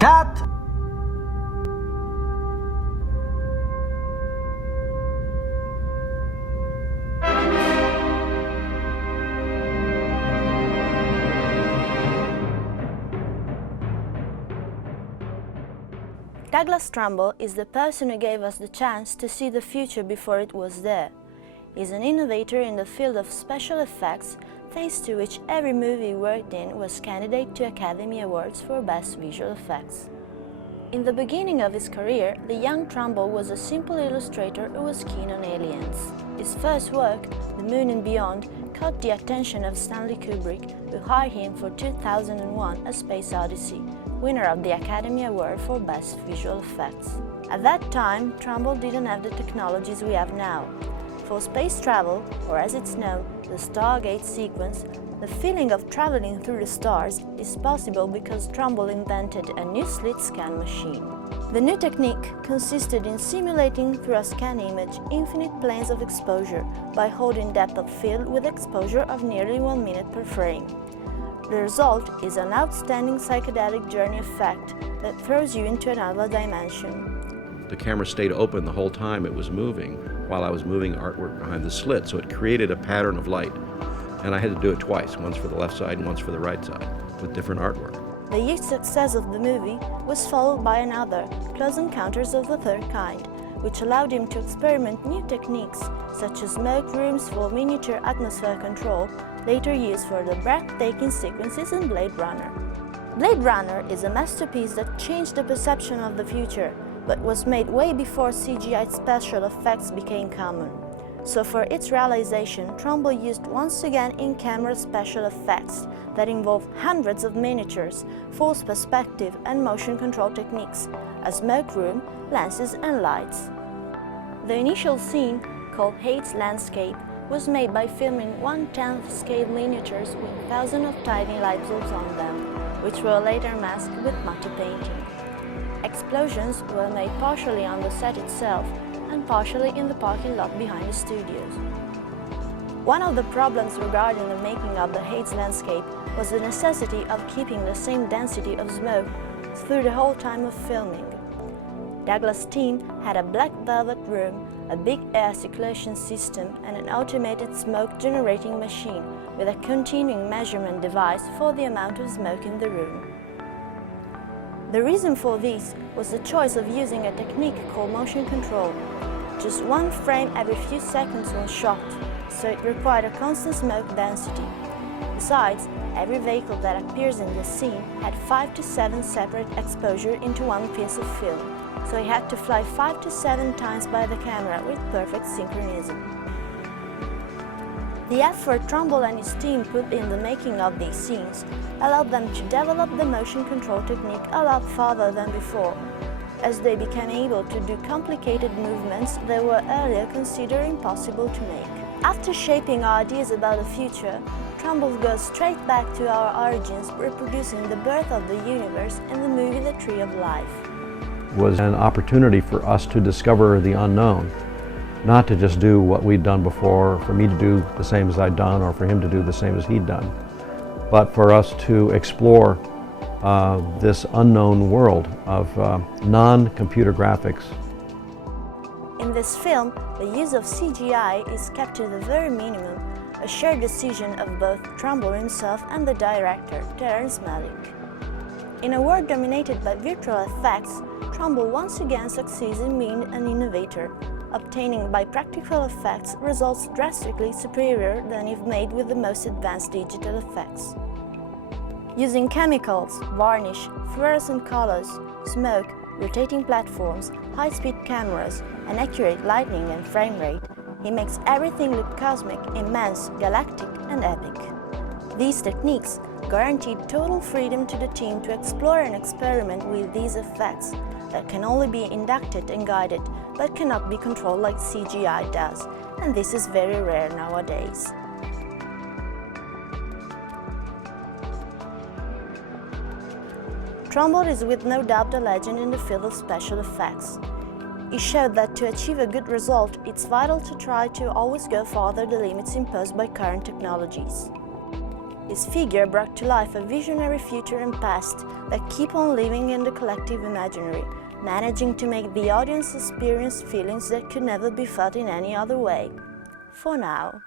Cut! Douglas Trumbull is the person who gave us the chance to see the future before it was there. He's an innovator in the field of special effects, thanks to which every movie he worked in was candidate to Academy Awards for Best Visual Effects. In the beginning of his career, the young Trumbull was a simple illustrator who was keen on aliens. His first work, The Moon and Beyond, caught the attention of Stanley Kubrik, who hired him for 2001 A Space Odyssey, winner of the Academy Award for Best Visual Effects. At that time, Trumbull didn't have the technologies we have now. For space travel, or as it's known, the Stargate sequence, the feeling of traveling through the stars is possible because Trumbull invented a new slit scan machine. The new technique consisted in simulating through a scan image infinite planes of exposure by holding depth of field with exposure of nearly 1 minute per frame. The result is an outstanding psychedelic journey effect that throws you into another dimension. The camera stayed open the whole time it was moving, while I was moving artwork behind the slit, so it created a pattern of light. And I had to do it twice, once for the left side and once for the right side, with different artwork. The huge success of the movie was followed by another, Close Encounters of the Third Kind, which allowed him to experiment new techniques, such as smoke rooms for miniature atmosphere control, later used for the breathtaking sequences in Blade Runner. Blade Runner is a masterpiece that changed the perception of the future, but was made way before CGI special effects became common. So for its realization, Trumbull used once again in-camera special effects that involve hundreds of miniatures, forced perspective and motion control techniques, a smoke room, lenses and lights. The initial scene, called Hade's Landscape, was made by filming 1/10th scale miniatures with thousands of tiny light bulbs on them, which were later masked with matte painting. Explosions were made partially on the set itself and partially in the parking lot behind the studios. One of the problems regarding the making of the Hade's Landscape was the necessity of keeping the same density of smoke through the whole time of filming. Douglas' team had a black velvet room, a big air circulation system and an automated smoke generating machine with a continuing measurement device for the amount of smoke in the room. The reason for this was the choice of using a technique called motion control. Just one frame every few seconds was shot, so it required a constant smoke density. Besides, every vehicle that appears in the scene had 5 to 7 separate exposures into one piece of film, so he had to fly 5 to 7 times by the camera with perfect synchronism. The effort Trumbull and his team put in the making of these scenes allowed them to develop the motion control technique a lot farther than before, as they became able to do complicated movements that were earlier considered impossible to make. After shaping our ideas about the future, Trumbull goes straight back to our origins, reproducing the birth of the universe in the movie The Tree of Life. It was an opportunity for us to discover the unknown, not to just do what we'd done before, for me to do the same as I'd done or for him to do the same as he'd done, but for us to explore this unknown world of non-computer graphics. In this film, the use of CGI is kept to the very minimum, a shared decision of both Trumbull himself and the director, Terrence Malik. In a world dominated by virtual effects, Trumbull once again succeeds in being an innovator, obtaining by practical effects results drastically superior than if made with the most advanced digital effects. Using chemicals, varnish, fluorescent colors, smoke, rotating platforms, high-speed cameras, and accurate lighting and frame rate, he makes everything look cosmic, immense, galactic, and epic. These techniques guaranteed total freedom to the team to explore and experiment with these effects that can only be inducted and guided, but cannot be controlled like CGI does, and this is very rare nowadays. Trumbull is with no doubt a legend in the field of special effects. He showed that to achieve a good result, it's vital to try to always go farther the limits imposed by current technologies. His figure brought to life a visionary future and past that keep on living in the collective imaginary, managing to make the audience experience feelings that could never be felt in any other way. For now.